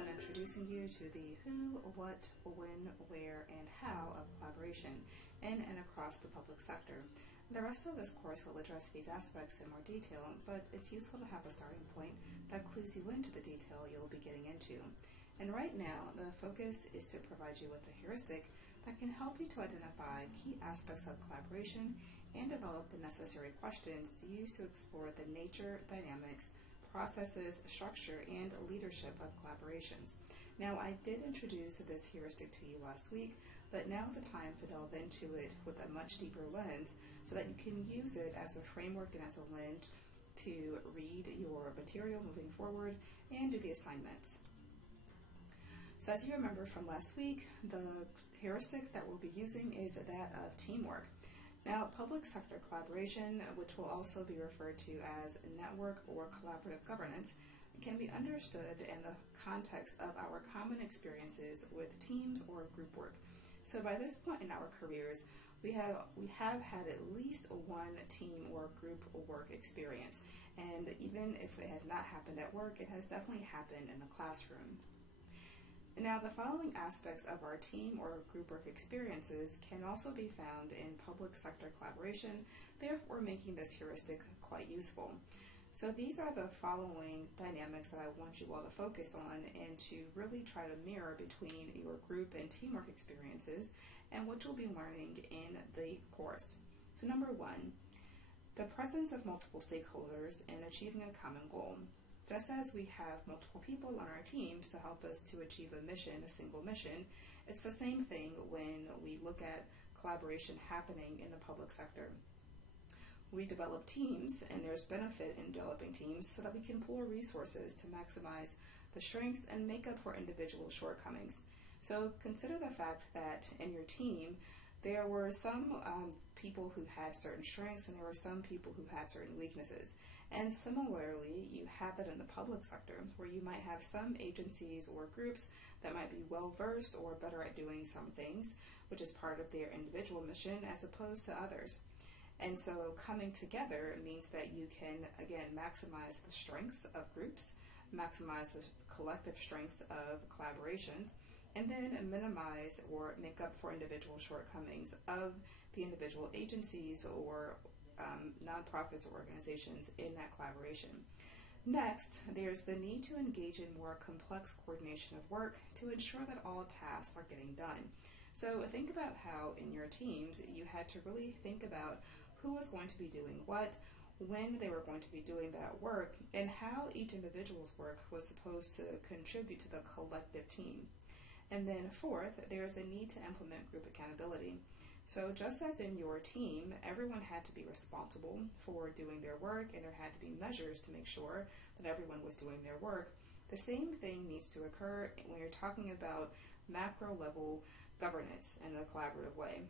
on introducing you to the who, what, when, where, and how of collaboration in and across the public sector. The rest of this course will address these aspects in more detail, but it's useful to have a starting point that clues you into the detail you'll be getting into. And right now, the focus is to provide you with a heuristic that can help you to identify key aspects of collaboration and develop the necessary questions to use to explore the nature, dynamics, processes, structure, and leadership of collaborations. Now, I did introduce this heuristic to you last week, but now's the time to delve into it with a much deeper lens so that you can use it as a framework and as a lens to read your material moving forward and do the assignments. So as you remember from last week, the heuristic that we'll be using is that of teamwork. Now, public sector collaboration, which will also be referred to as network or collaborative governance, can be understood in the context of our common experiences with teams or group work. So by this point in our careers, we have had at least one team or group work experience. And even if it has not happened at work, it has definitely happened in the classroom. Now, the following aspects of our team or group work experiences can also be found in public sector collaboration, therefore making this heuristic quite useful. So these are the following dynamics that I want you all to focus on and to really try to mirror between your group and teamwork experiences and what you'll be learning in the course. So number one, the presence of multiple stakeholders in achieving a common goal. Just as we have multiple people on our teams to help us to achieve a mission, a single mission, it's the same thing when we look at collaboration happening in the public sector. We develop teams, and there's benefit in developing teams so that we can pool resources to maximize the strengths and make up for individual shortcomings. So consider the fact that in your team, there were some people who had certain strengths and there were some people who had certain weaknesses. And similarly, you have that in the public sector, where you might have some agencies or groups that might be well-versed or better at doing some things, which is part of their individual mission, as opposed to others. And so coming together means that you can, again, maximize the strengths of groups, maximize the collective strengths of collaborations, and then minimize or make up for individual shortcomings of the individual agencies or nonprofits or organizations in that collaboration. Next, there's the need to engage in more complex coordination of work to ensure that all tasks are getting done. So think about how in your teams you had to really think about who was going to be doing what, when they were going to be doing that work, and how each individual's work was supposed to contribute to the collective team. And then fourth, there's a need to implement group accountability. So just as in your team, everyone had to be responsible for doing their work and there had to be measures to make sure that everyone was doing their work, the same thing needs to occur when you're talking about macro level governance in a collaborative way.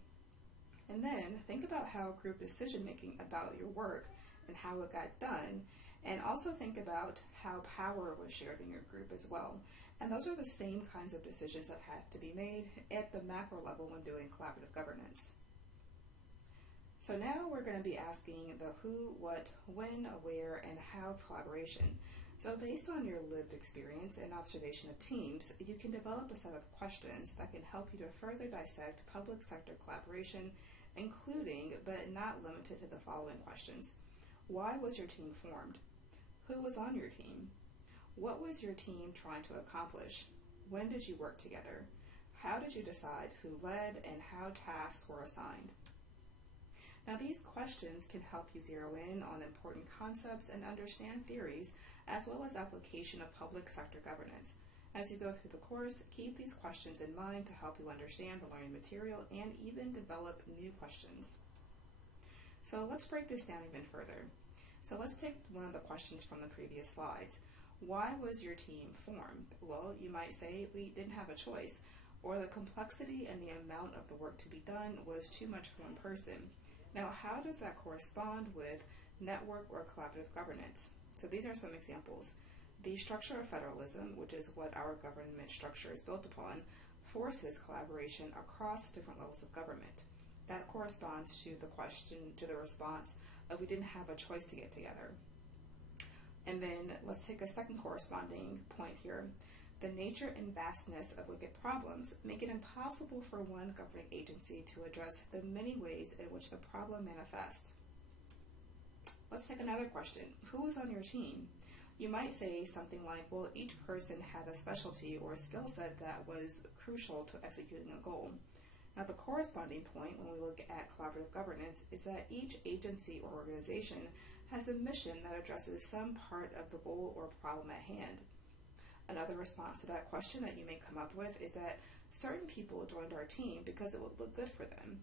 And then think about how group decision making about your work and how it got done, and also think about how power was shared in your group as well. And those are the same kinds of decisions that have to be made at the macro level when doing collaborative governance. So now we're going to be asking the who, what, when, where, and how of collaboration. So based on your lived experience and observation of teams, you can develop a set of questions that can help you to further dissect public sector collaboration, including but not limited to the following questions. Why was your team formed? Who was on your team? What was your team trying to accomplish? When did you work together? How did you decide who led and how tasks were assigned? Now, these questions can help you zero in on important concepts and understand theories, as well as application of public sector governance. As you go through the course, keep these questions in mind to help you understand the learning material and even develop new questions. So let's break this down even further. So let's take one of the questions from the previous slides. Why was your team formed? Well, you might say we didn't have a choice, or the complexity and the amount of the work to be done was too much for one person. Now, how does that correspond with network or collaborative governance? So these are some examples. The structure of federalism, which is what our government structure is built upon, forces collaboration across different levels of government. That corresponds to the response of we didn't have a choice to get together. And then let's take a second corresponding point here. The nature and vastness of wicked problems make it impossible for one governing agency to address the many ways in which the problem manifests. Let's take another question. Who is on your team? You might say something like, well, each person had a specialty or a skill set that was crucial to executing a goal. Now, the corresponding point when we look at collaborative governance is that each agency or organization has a mission that addresses some part of the goal or problem at hand. Another response to that question that you may come up with is that certain people joined our team because it would look good for them.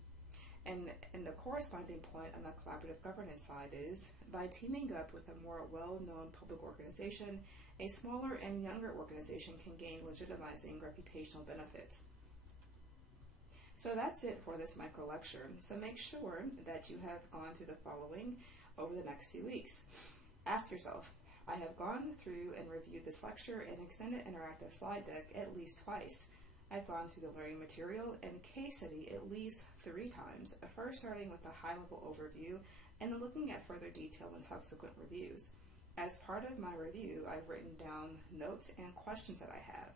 And the corresponding point on the collaborative governance side is, by teaming up with a more well-known public organization, a smaller and younger organization can gain legitimizing reputational benefits. So that's it for this micro lecture. So make sure that you have gone through the following over the next 2 weeks. Ask yourself, I have gone through and reviewed this lecture and extended interactive slide deck at least twice. I've gone through the learning material and case study at least 3 times, first starting with a high-level overview and then looking at further detail in subsequent reviews. As part of my review, I've written down notes and questions that I have.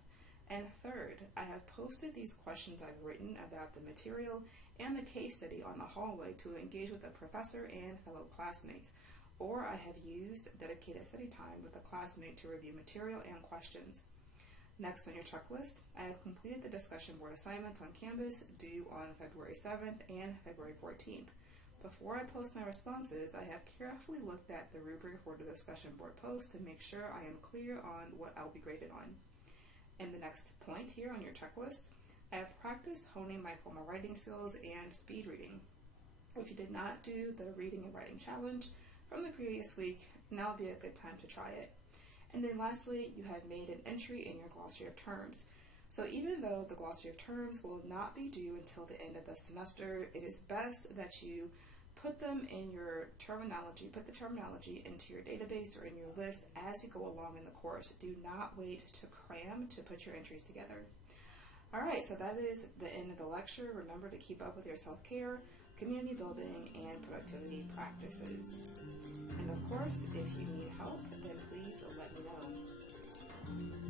And third, I have posted these questions I've written about the material and the case study on the hallway to engage with a professor and fellow classmates, or I have used dedicated study time with a classmate to review material and questions. Next on your checklist, I have completed the discussion board assignments on Canvas due on February 7th and February 14th. Before I post my responses, I have carefully looked at the rubric for the discussion board post to make sure I am clear on what I'll be graded on. And the next point here on your checklist, I have practiced honing my formal writing skills and speed reading. If you did not do the reading and writing challenge from the previous week, now would be a good time to try it. And then lastly, you have made an entry in your glossary of terms. So even though the glossary of terms will not be due until the end of the semester, it is best that you put them in your terminology, put the terminology into your database or in your list as you go along in the course. Do not wait to cram to put your entries together. All right, so that is the end of the lecture. Remember to keep up with your self-care, community building, and productivity practices. And of course, if you need help, then please let me know.